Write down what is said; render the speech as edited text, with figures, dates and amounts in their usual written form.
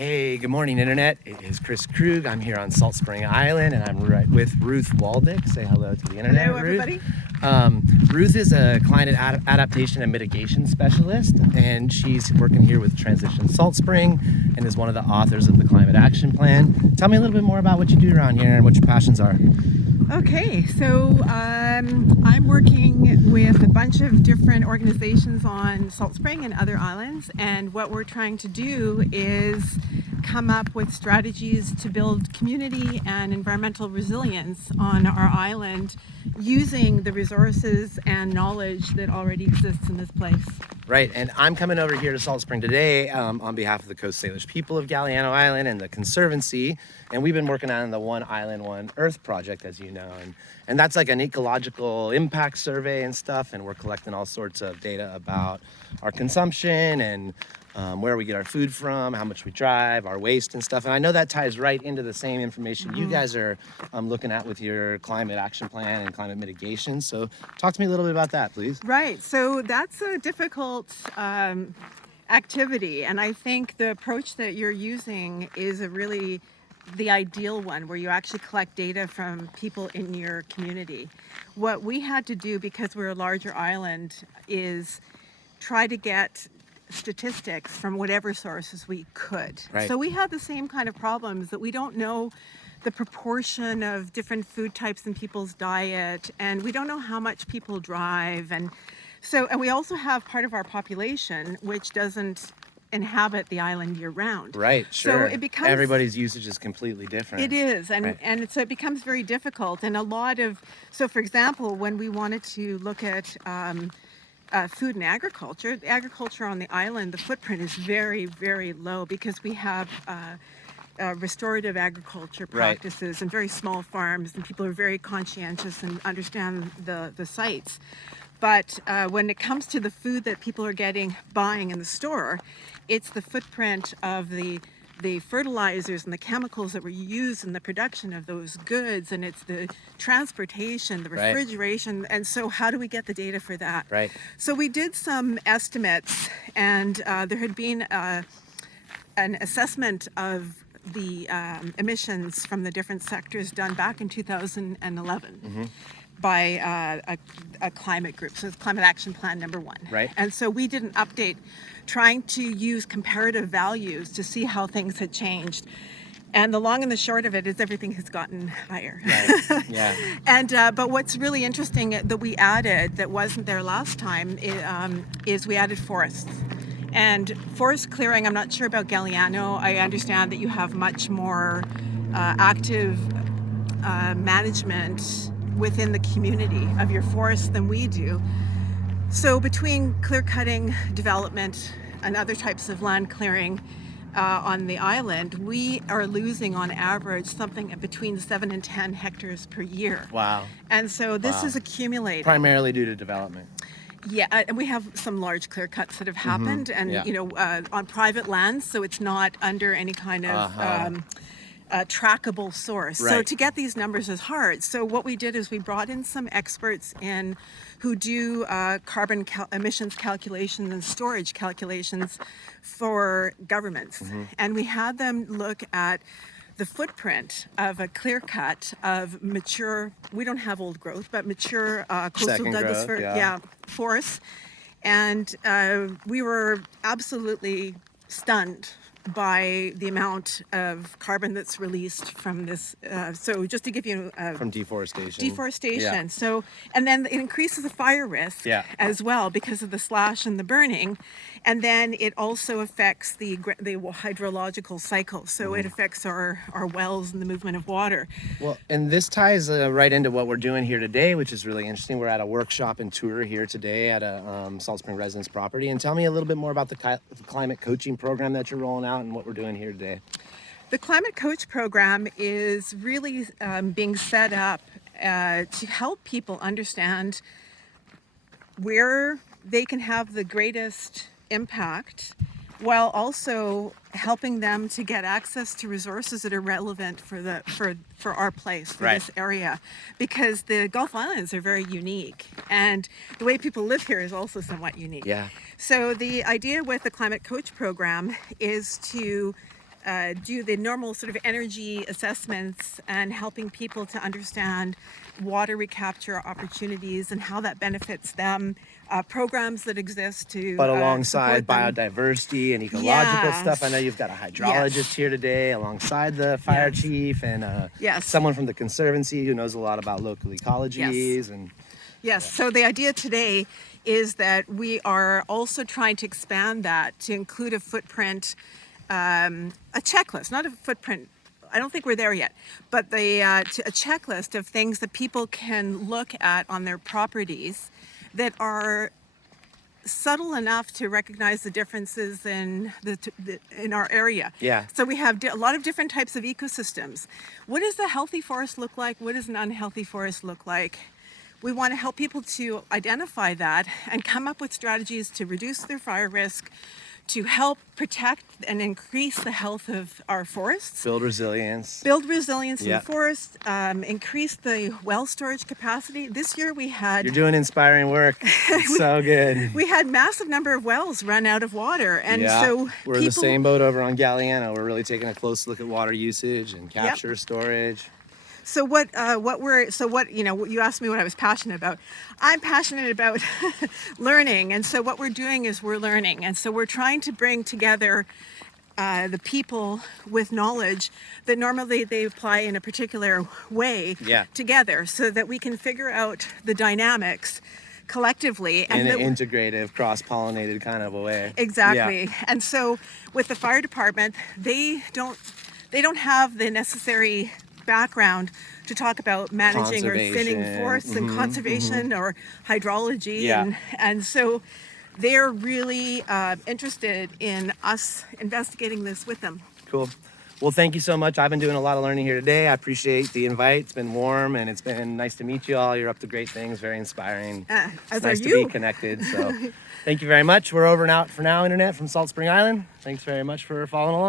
Hey, good morning, Internet. It is Chris Krug. I'm here on Salt Spring Island, and I'm right with Ruth Waldick. Say hello to the Internet, Hello, Ruth. everybody. Ruth is a climate adaptation and mitigation specialist, and she's working here with Transition Salt Spring and is one of the authors of the Climate Action Plan. Tell me a little bit more about what you do around here and what your passions are. Okay, so I'm working with a bunch of different organizations on Salt Spring and other islands, and what we're trying to do is come up with strategies to build community and environmental resilience on our island using the resources and knowledge that already exists in this place. Right, and I'm coming over here to Salt Spring today on behalf of the Coast Salish people of Galliano Island and the Conservancy, and we've been working on the One Island, One Earth project, as you know, and that's like an ecological impact survey and stuff, and we're collecting all sorts of data about our consumption and where we get our food from, how much we drive, our waste and stuff. And I know that ties right into the same information you guys are looking at with your climate action plan and climate mitigation. So talk to me a little bit about that, please. Right, so that's a difficult activity, and I think the approach that you're using is the ideal one, where you actually collect data from people in your community. What we had to do, because we're a larger island, is try to get statistics from whatever sources we could. Right. So we had the same kind of problems, that we don't know the proportion of different food types in people's diet, and we don't know how much people drive, and we also have part of our population which doesn't inhabit the island year round. Right, sure. So it becomes, everybody's usage is completely different. it is, and Right. and so it becomes very difficult. And a lot of, so for example, when we wanted to look at food and agriculture, the agriculture on the island, the footprint is very, very low, because we have restorative agriculture practices and very small farms, and people are very conscientious and understand the sites. But when it comes to the food that people are buying in the store, it's the footprint of the fertilizers and the chemicals that were used in the production of those goods, and it's the transportation, the refrigeration. And so how do we get the data for that? Right. So we did some estimates, and there had been an assessment of the emissions from the different sectors done back in 2011 by a climate group. So it's Climate Action Plan number 1. Right. And so we did an update trying to use comparative values to see how things had changed. And the long and the short of it is everything has gotten higher. Right. Yeah. And but what's really interesting that we added that wasn't there last time is we added forests. And forest clearing, I'm not sure about Galliano. I understand that you have much more active management within the community of your forests than we do. So between clear cutting, development, and other types of land clearing on the island, we are losing on average something between 7 and 10 hectares per year. Wow. And so this Wow. is accumulating. Primarily due to development. Yeah, and we have some large clear cuts that have happened, and Yeah. on private lands, so it's not under any kind of trackable source. So Right. to get these numbers is hard. So what we did is we brought in some experts in who do carbon emissions calculations and storage calculations for governments, and we had them look at the footprint of a clear cut of mature, we don't have old growth, but mature coastal Second Douglas growth, fir, yeah. forests. And we were absolutely stunned by the amount of carbon that's released from this. So just to give you From deforestation. deforestation. Yeah. So, and then it increases the fire risk Yeah. as well because of the slash and the burning. And then it also affects the hydrological cycle. So it affects our wells and the movement of water. Well, and this ties right into what we're doing here today, which is really interesting. We're at a workshop and tour here today at a Salt Spring residence property. And tell me a little bit more about the climate coaching program that you're rolling out and what we're doing here today. The Climate Coach program is really being set up to help people understand where they can have the greatest impact, while also helping them to get access to resources that are relevant for our place, for this area, because the Gulf Islands are very unique, and the way people live here is also somewhat unique. Yeah. So the idea with the Climate Coach program is to do the normal sort of energy assessments and helping people to understand water recapture opportunities and how that benefits them, programs that exist to But alongside support them. biodiversity and ecological Yes. stuff, I know you've got a hydrologist here today alongside the fire Yes. chief and Yes. someone from the Conservancy who knows a lot about local ecologies. And Yes, so the idea today is that we are also trying to expand that to include a footprint, a checklist, not a footprint. I don't think we're there yet, but a checklist of things that people can look at on their properties that are subtle enough to recognize the differences in in our area. Yeah. So we have a lot of different types of ecosystems. What does a healthy forest look like? What does an unhealthy forest look like? We want to help people to identify that and come up with strategies to reduce their fire risk, to help protect and increase the health of our forests, build resilience. build resilience in Yeah. the forest, increase the well storage capacity. This year we had You're doing inspiring work. It's so good. we had massive number of wells run out of water, and Yeah, so we're in the same boat over on Galliano. We're really taking a close look at water usage and capture, storage. So what you know, you asked me what I was passionate about. I'm passionate about learning, and so what we're doing is we're learning, and so we're trying to bring together the people with knowledge that normally they apply in a particular way Yeah. together, so that we can figure out the dynamics collectively In that an integrative, cross-pollinated kind of a way. Exactly. Yeah. And so with the fire department, they don't have the necessary background to talk about managing or thinning Conservation. forests and conservation or hydrology. Yeah. And so they're really interested in us investigating this with them. Cool. Well, thank you so much. I've been doing a lot of learning here today. I appreciate the invite. It's been warm and it's been nice to meet you all. You're up to great things, very inspiring. As It's are nice to you. be connected. So thank you very much. We're over and out for now, Internet from Salt Spring Island. Thanks very much for following along.